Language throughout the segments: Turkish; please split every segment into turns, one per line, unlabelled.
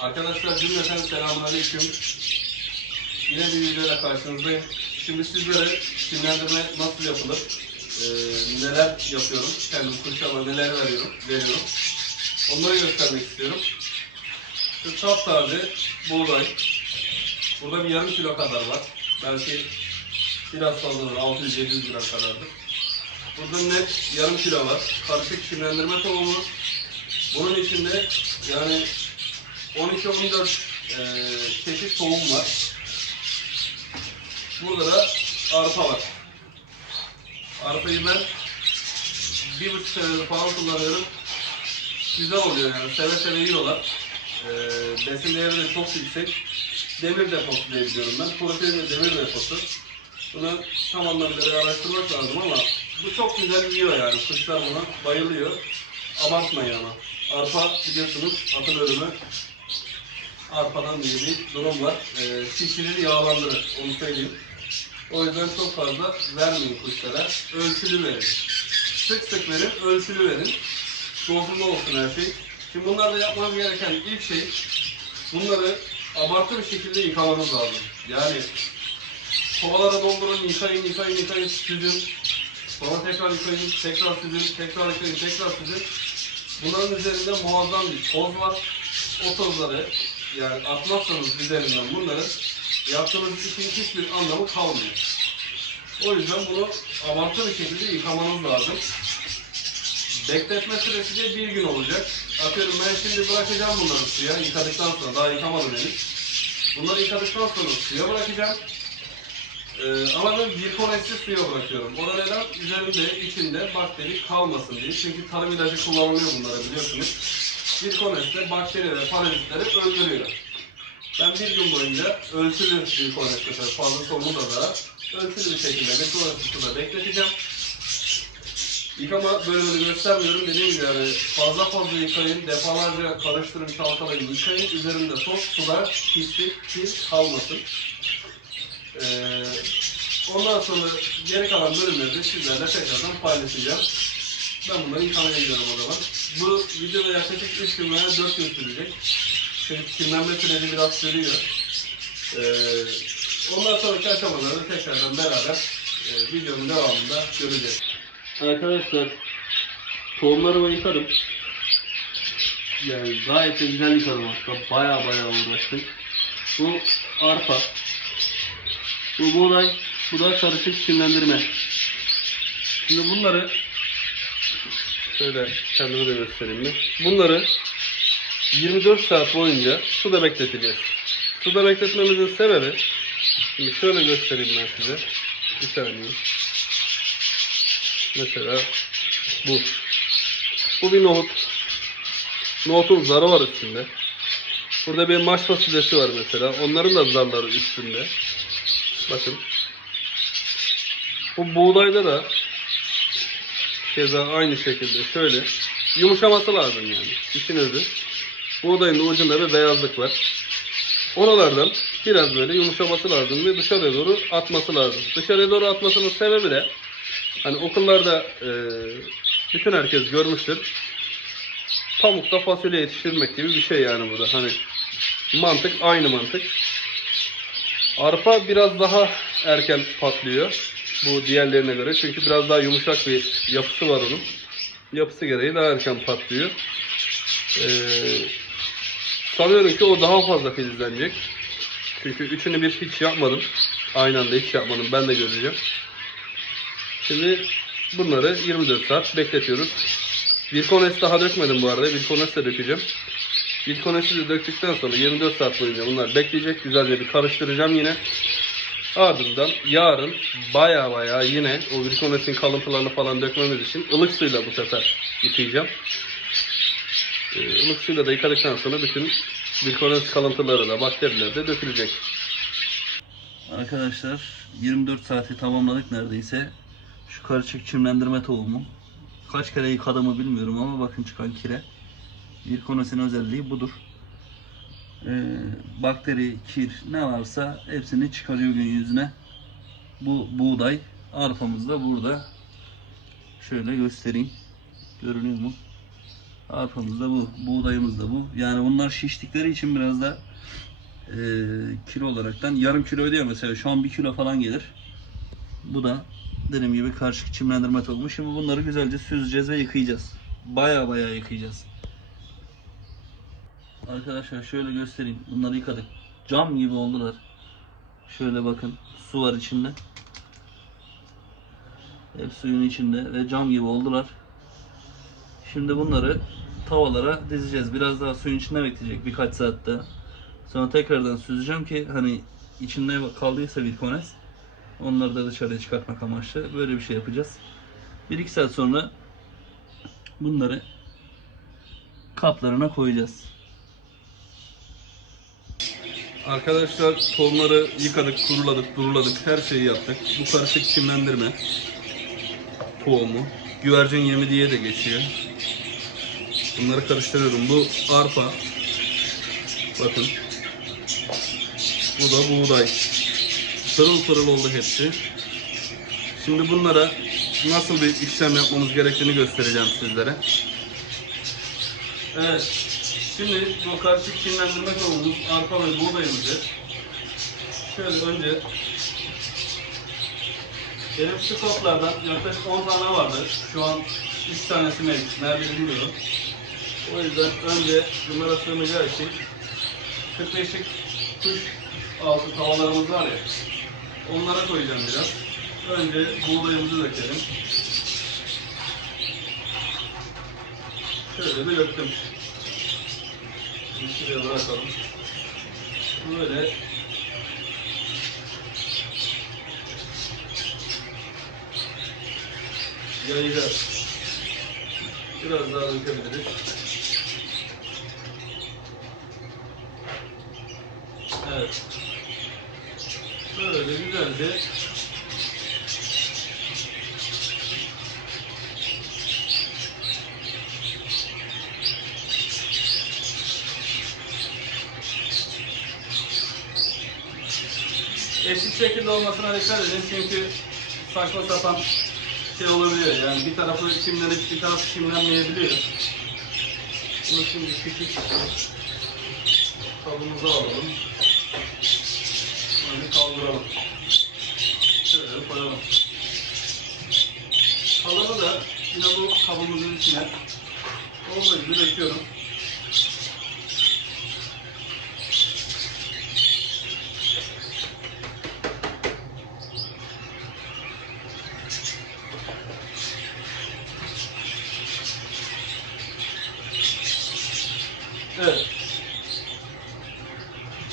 Arkadaşlar cümleten selamünaleyküm. Yine bir videoyla karşınızdayım. Şimdi sizlere çimlendirme nasıl yapılır, e, neler yapıyorum, kendim kuşlarıma neler veriyorum, veriyorum. Onları göstermek istiyorum. Şu taptaze buğday. Burada bir yarım kilo kadar var. Belki biraz fazladır, 600-700 gram kadardır. Burada net yarım kilo var. Karışık çimlendirme tohumu. Bunun içinde yani 12-14 eee, çeşit tohum var. Burada da arpa var. Arpayı ben bir buçuk senedir falan kullanıyorum. Güzel oluyor yani. Seve seve yiyorlar. Eee besin değeri de çok yüksek. Demir deposu diye biliyorum ben. Protein ve demir deposu. Bunu tam anlamıyla bir araştırmak lazım ama bu çok güzel yiyor yani. Kuşlar buna bayılıyor. Abartmayın ama. Arpa biliyorsunuz atın ölümü arpadan diye bir durum var. Ee, şişirir, yağlandırır. Onu söyleyeyim. O yüzden çok fazla vermeyin kuşlara. Ölçülü verin. Sık sık verin, ölçülü verin. Dozunda olsun her şey. Şimdi bunlarda yapmanız gereken ilk şey bunları abartı bir şekilde yıkamanız lazım. Yani kovalara doldurun, yıkayın, yıkayın, yıkayın, süzün. Sonra tekrar yıkayın, tekrar süzün, tekrar yıkayın, tekrar süzün. Bunların üzerinde muazzam bir toz var. O tozları yani atmazsanız üzerinden bunları yaptığınız işin hiçbir anlamı kalmıyor. O yüzden bunu abartı bir şekilde yıkamanız lazım. Bekletme süresi de bir gün olacak. Atıyorum ben şimdi bırakacağım bunları suya yıkadıktan sonra daha yıkamadım henüz. Bunları yıkadıktan sonra suya bırakacağım. Ee, ama ben zirkonetli suya bırakıyorum. O da neden? Üzerinde, içinde bakteri kalmasın diye. Çünkü tarım ilacı kullanılıyor bunlara biliyorsunuz. Zirkonetle bakteri ve parazitleri öldürüyor. Ben bir gün boyunca ölçülü zirkonetle, tabii fazla sorunu da zarar. Ölçülü bir şekilde zirkonetli suda bekleteceğim. Yıkama bölümünü göstermiyorum. Dediğim gibi yani fazla fazla yıkayın, defalarca karıştırın, çalkalayın, yıkayın. Üzerinde toz, sular, pislik, kir kalmasın. Ee, ondan sonra geri kalan bölümleri sizlerle tekrardan paylaşacağım. Ben bunları yıkamaya gidiyorum o zaman. Bu videoda yaklaşık 3 gün veya 4 gün sürecek. Çünkü kirlenme süreci biraz sürüyor. Ee, ondan sonraki aşamaları tekrardan beraber e, videonun devamında göreceğiz. Arkadaşlar tohumları ben yıkadım. Yani gayet de güzel yıkadım hatta. Baya baya uğraştım. Bu arpa. Bu buğday, bu da karışık çimlendirme. Şimdi bunları şöyle kendime de göstereyim bir. Bunları 24 saat boyunca suda bekleteceğiz. Suda bekletmemizin sebebi şimdi şöyle göstereyim ben size. Bir saniye. Mesela bu. Bu bir nohut. Nohutun zarı var üstünde. Burada bir maş fasulyesi var mesela. Onların da zarları üstünde. Bakın. Bu buğdayda da keza aynı şekilde şöyle yumuşaması lazım yani. İşin özü. Buğdayın da ucunda bir beyazlık var. Oralardan biraz böyle yumuşaması lazım ve dışarıya doğru atması lazım. Dışarıya doğru atmasının sebebi de hani okullarda e, bütün herkes görmüştür. Pamukta fasulye yetiştirmek gibi bir şey yani burada. Hani mantık aynı mantık. Arpa biraz daha erken patlıyor bu diğerlerine göre. Çünkü biraz daha yumuşak bir yapısı var onun. Yapısı gereği daha erken patlıyor. Ee, sanıyorum ki o daha fazla filizlenecek. Çünkü üçünü bir hiç yapmadım. Aynı anda hiç yapmadım. Ben de göreceğim. Şimdi bunları 24 saat bekletiyoruz. Vilkones daha dökmedim bu arada. Vilkones de dökeceğim. Vilkones'i de döktükten sonra 24 saat boyunca bunlar bekleyecek. Güzelce bir karıştıracağım yine. Ardından yarın baya baya yine o Vilkones'in kalıntılarını falan dökmemiz için ılık suyla bu sefer yıkayacağım. Ee, ılık suyla da yıkadıktan sonra bütün Vilkones kalıntıları da bakteriler de dökülecek. Arkadaşlar 24 saati tamamladık neredeyse. Şu karışık çimlendirme tohumu. Kaç kere yıkadığımı bilmiyorum ama bakın çıkan kire. Vilkones'in özelliği budur. Ee, bakteri, kir ne varsa hepsini çıkarıyor gün yüzüne. Bu buğday, arpamız da burada. Şöyle göstereyim. Görünüyor mu?
Arpamız da bu, buğdayımız da bu. Yani bunlar şiştikleri için biraz da e, kilo olaraktan yarım kilo ödüyor mesela. Şu an bir kilo falan gelir. Bu da dediğim gibi karışık çimlendirme tohumu. Şimdi bunları güzelce süzeceğiz ve yıkayacağız. Baya baya yıkayacağız. Arkadaşlar şöyle göstereyim. Bunları yıkadık. Cam gibi oldular. Şöyle bakın. Su var içinde. Hep suyun içinde ve cam gibi oldular. Şimdi bunları tavalara dizeceğiz. Biraz daha suyun içinde bekleyecek birkaç saatte. Sonra tekrardan süzeceğim ki hani içinde kaldıysa bir kones onları da dışarıya çıkartmak amaçlı böyle bir şey yapacağız. 1-2 saat sonra bunları kaplarına koyacağız.
Arkadaşlar tohumları yıkadık, kuruladık, duruladık, her şeyi yaptık. Bu karışık çimlendirme tohumu. Güvercin yemi diye de geçiyor. Bunları karıştırıyorum. Bu arpa. Bakın. Bu da buğday. Pırıl pırıl oldu hepsi. Şimdi bunlara nasıl bir işlem yapmamız gerektiğini göstereceğim sizlere. Evet. Şimdi bu karışık çimlendirme tohumumuz arpa ve buğdayımızı şöyle önce benim şu toplardan yaklaşık 10 tane vardı. Şu an 3 tanesi mevcut. Nerede bilmiyorum. O yüzden önce bunlara sığmayacağı için 45'lik kuş altı tavalarımız var ya onlara koyacağım biraz. Önce buğdayımızı dökelim. Şöyle bir döktüm. Şuraya bırakalım. Böyle yayacağız. Biraz daha dökebiliriz. Evet. Böyle güzelce eşit şekilde olmasına dikkat edin çünkü saçma sapan şey olabiliyor yani bir tarafı çimlenip bir tarafı çimlenmeyebiliyor. Bunu şimdi küçük kabımıza alalım. Böyle kaldıralım. Şöyle koyalım. Kalanı da yine bu kabımızın içine olduğu gibi döküyorum. Evet.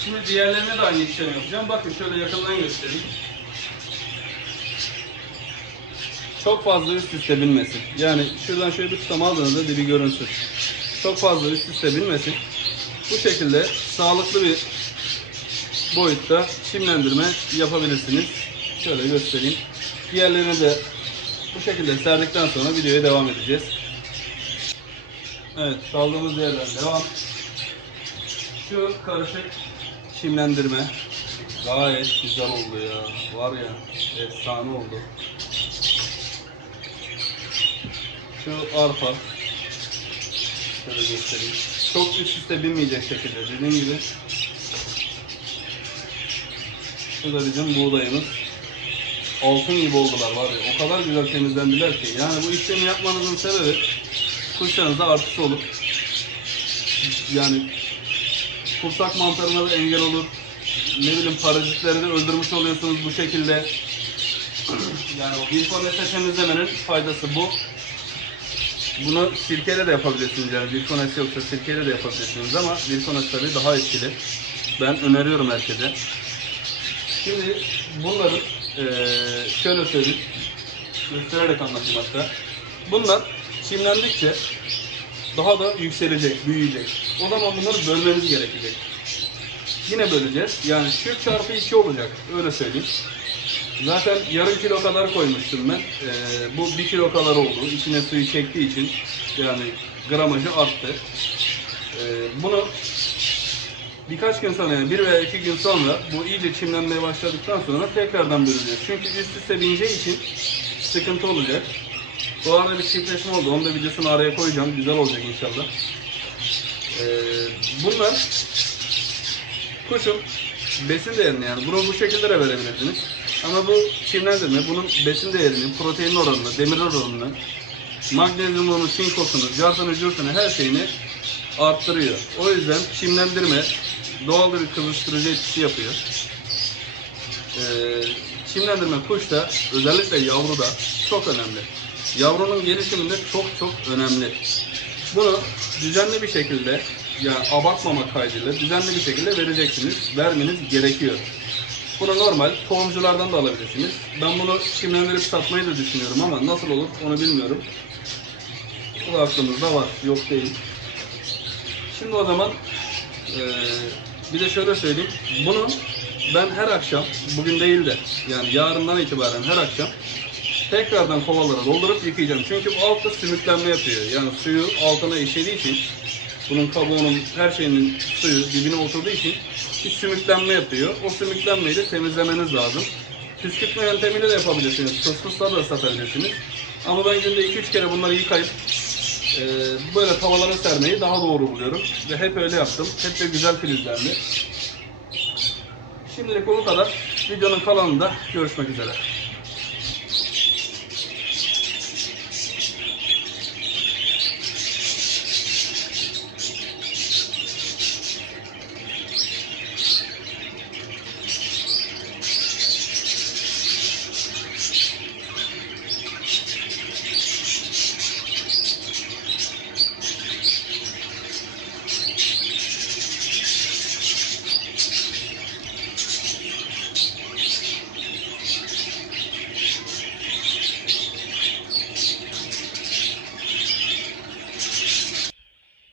Şimdi diğerlerine de aynı işlemi yapacağım. Bakın şöyle yakından göstereyim. Çok fazla üst üste binmesin. Yani şuradan şöyle bir tutam aldığınızda dibi görünsün. Çok fazla üst üste binmesin. Bu şekilde sağlıklı bir boyutta çimlendirme yapabilirsiniz. Şöyle göstereyim. Diğerlerini de bu şekilde serdikten sonra videoya devam edeceğiz. Evet, kaldığımız yerden devam. Şu karışık çimlendirme gayet güzel oldu ya. Var ya, efsane oldu. Şu arpa şöyle göstereyim. Çok üst üste binmeyecek şekilde dediğim gibi. Şu da bizim buğdayımız. Altın gibi oldular var ya. O kadar güzel temizlendiler ki. Yani bu işlemi yapmanızın sebebi kuşlarınıza artısı olur. Yani kursak mantarına da engel olur. Ne bileyim parazitleri de öldürmüş oluyorsunuz bu şekilde. Yani o bilkonese temizlemenin faydası bu. Bunu sirkeyle de yapabilirsiniz yani bilkones yoksa sirkeyle de yapabilirsiniz ama bilkones tabii daha etkili. Ben öneriyorum herkese. Şimdi bunların şöyle söyleyeyim. Göstererek anlatayım hatta. Bunlar çimlendikçe daha da yükselecek, büyüyecek. O zaman bunları bölmemiz gerekecek. Yine böleceğiz. Yani şu çarpı 2 olacak. Öyle söyleyeyim. Zaten yarım kilo kadar koymuştum ben. Ee, bu bir kilo kadar oldu. İçine suyu çektiği için yani gramajı arttı. Ee, bunu birkaç gün sonra yani bir veya iki gün sonra bu iyice çimlenmeye başladıktan sonra tekrardan böleceğiz. Çünkü üst üste bineceği için sıkıntı olacak. Bu arada bir çiftleşme oldu. Onu da videosunu araya koyacağım. Güzel olacak inşallah. Ee, bunlar kuşun besin değerini yani bunu bu şekilde de verebilirsiniz. Ama bu çimlendirme bunun besin değerini, protein oranını, demir oranını, magnezyumunu, sinkosunu, cartını, curtunu her şeyini arttırıyor. O yüzden çimlendirme doğal bir kızıştırıcı etkisi yapıyor. Ee, çimlendirme kuşta özellikle yavruda çok önemli. Yavrunun gelişiminde çok çok önemli. Bunu düzenli bir şekilde yani abartmamak kaydıyla düzenli bir şekilde vereceksiniz. Vermeniz gerekiyor. Bunu normal tohumculardan da alabilirsiniz. Ben bunu çimlendirip satmayı da düşünüyorum ama nasıl olur onu bilmiyorum. Bu da aklımızda var. Yok değil. Şimdi o zaman eee, bir de şöyle söyleyeyim. Bunu ben her akşam, bugün değil de yani yarından itibaren her akşam tekrardan kovalara doldurup yıkayacağım. Çünkü bu altta sümüklenme yapıyor. Yani suyu altına işlediği için bunun kabuğunun her şeyinin suyu dibine oturduğu için bir sümüklenme yapıyor. O sümüklenmeyi de temizlemeniz lazım. Püskürtme yöntemiyle de yapabilirsiniz. Fısfısla da satabilirsiniz. Ama ben günde 2-3 kere bunları yıkayıp e, böyle tavalara sermeyi daha doğru buluyorum. Ve hep öyle yaptım. Hep de güzel filizlendi. Şimdilik bu kadar. Videonun kalanında görüşmek üzere.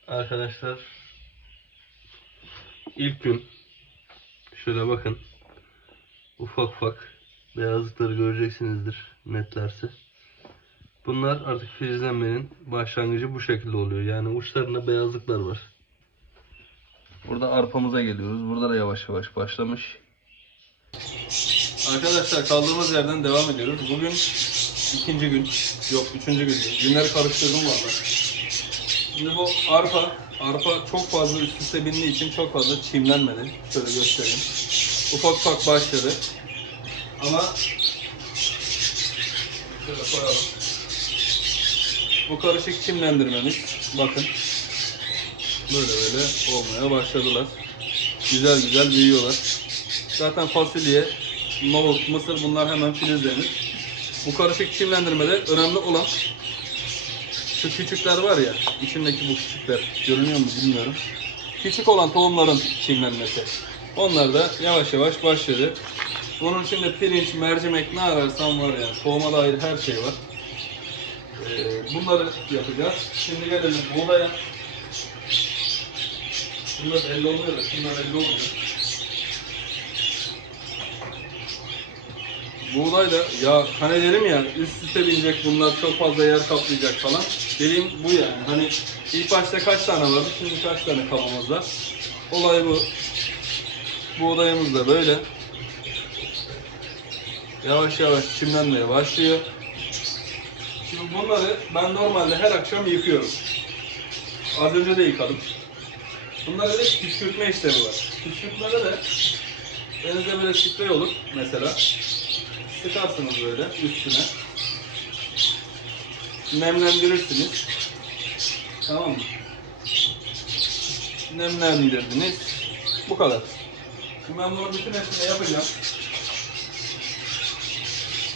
Arkadaşlar ilk gün şöyle bakın ufak ufak beyazlıkları göreceksinizdir netlerse. Bunlar artık filizlenmenin başlangıcı bu şekilde oluyor. Yani uçlarında beyazlıklar var. Burada arpamıza geliyoruz. Burada da yavaş yavaş başlamış. Arkadaşlar kaldığımız yerden devam ediyoruz. Bugün ikinci gün. Yok üçüncü gün. Günleri karıştırdım valla. Şimdi bu arpa, arpa çok fazla üst üste bindiği için çok fazla çimlenmedi. Şöyle göstereyim. Ufak ufak başladı. Ama şöyle koyalım. Bu karışık çimlendirmemiz bakın böyle böyle olmaya başladılar. Güzel güzel büyüyorlar. Zaten fasulye, nohut, mısır bunlar hemen filizlenir. Bu karışık çimlendirmede önemli olan şu küçükler var ya, içindeki bu küçükler görünüyor mu bilmiyorum. Küçük olan tohumların çimlenmesi. Onlar da yavaş yavaş başladı. Bunun içinde pirinç, mercimek ne ararsan var ya. Tohuma dair her şey var. Ee, bunları yapacağız. Şimdi gelelim buğdaya. Bunlar belli olmuyor da şunlar belli olmuyor. Buğday da ya hani dedim ya üst üste binecek bunlar çok fazla yer kaplayacak falan. Dediğim bu yani. Hani ilk başta kaç tane vardı şimdi kaç tane kabımız var. Olay bu. Buğdayımız da böyle. Yavaş yavaş çimlenmeye başlıyor. Şimdi bunları ben normalde her akşam yıkıyorum. Az önce de yıkadım. Bunlarda da püskürtme işlemi var. Püskürtmede de elinizde böyle sprey olur mesela. Sıkarsınız böyle üstüne. Nemlendirirsiniz. Tamam mı? Nemlendirdiniz. Bu kadar. Şimdi ben bunu bütün hepsini yapacağım.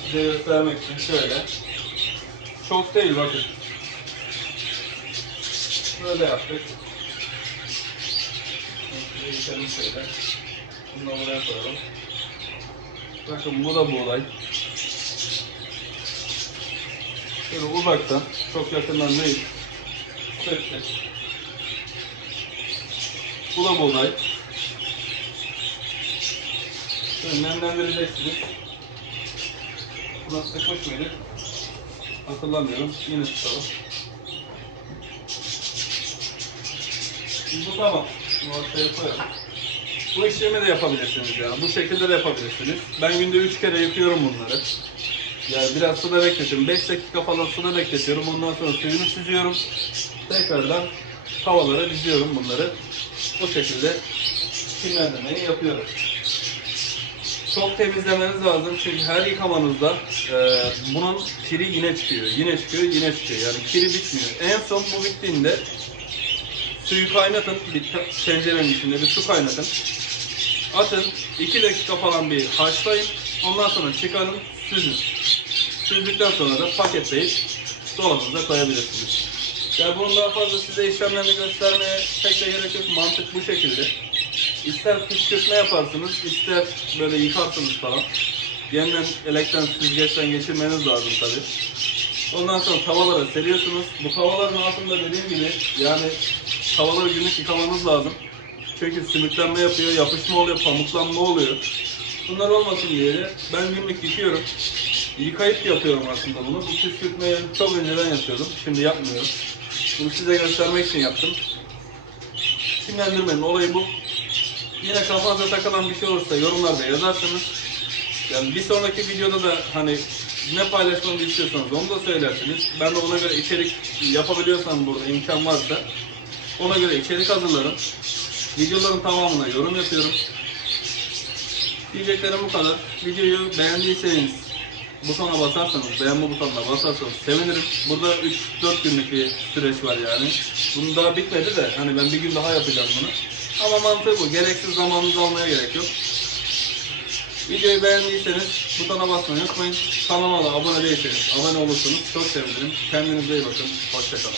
Size göstermek için şöyle. Çok değil bakın. Böyle yaptık. Şöyle. Bunu da buraya koyalım. Bakın bu da buğday. Şöyle uzaktan, çok yakından değil. Söktük. Bu da buğday. Şöyle nemlendireceksiniz. Buna sıkmış mıydık? Hatırlamıyorum. Yine tutalım. Bu tamam. Bunu ortaya koyalım. Bu işlemi de yapabilirsiniz ya. Bu şekilde de yapabilirsiniz. Ben günde 3 kere yıkıyorum bunları. Yani biraz suda bekletiyorum. 5 dakika falan suda bekletiyorum. Ondan sonra suyunu süzüyorum. Tekrardan tavalara diziyorum bunları. Bu şekilde kimlendirmeyi yapıyorum. Çok temizlemeniz lazım çünkü her yıkamanızda e, bunun kiri yine çıkıyor, yine çıkıyor, yine çıkıyor. Yani kiri bitmiyor. En son bu bittiğinde suyu kaynatın, bir te- tencerenin içinde bir su kaynatın. Atın, 2 dakika falan bir haşlayın. Ondan sonra çıkarın, süzün. Süzdükten sonra da paketleyip dolabınıza koyabilirsiniz. Yani bunun daha fazla size işlemlerini göstermeye pek de gerek yok. Mantık bu şekilde. İster püskürtme yaparsınız, ister böyle yıkarsınız falan. Yeniden elekten, süzgeçten geçirmeniz lazım tabi. Ondan sonra tavalara seriyorsunuz. Bu tavaların altında dediğim gibi yani tavaları günlük yıkamanız lazım. Çünkü sümüklenme yapıyor, yapışma oluyor, pamuklanma oluyor. Bunlar olmasın diye ben günlük yıkıyorum. Yıkayıp yapıyorum aslında bunu. Bu püskürtmeyi çok önceden yapıyordum. Şimdi yapmıyorum. Bunu size göstermek için yaptım. Simlendirmenin olayı bu. Yine kafanıza takılan bir şey olursa yorumlarda yazarsınız. Yani bir sonraki videoda da hani ne paylaşmamı istiyorsanız onu da söylersiniz. Ben de ona göre içerik yapabiliyorsam burada imkan varsa ona göre içerik hazırlarım. Videoların tamamına yorum yapıyorum. Diyeceklerim bu kadar. Videoyu beğendiyseniz butona basarsanız, beğenme butonuna basarsanız sevinirim. Burada 3-4 günlük bir süreç var yani. Bunun daha bitmedi de hani ben bir gün daha yapacağım bunu. Ama mantığı bu. Gereksiz zamanınızı almaya gerek yok. Videoyu beğendiyseniz butona basmayı unutmayın. Kanalıma da abone değilseniz abone olursunuz. Çok sevinirim. Kendinize iyi bakın. Hoşçakalın.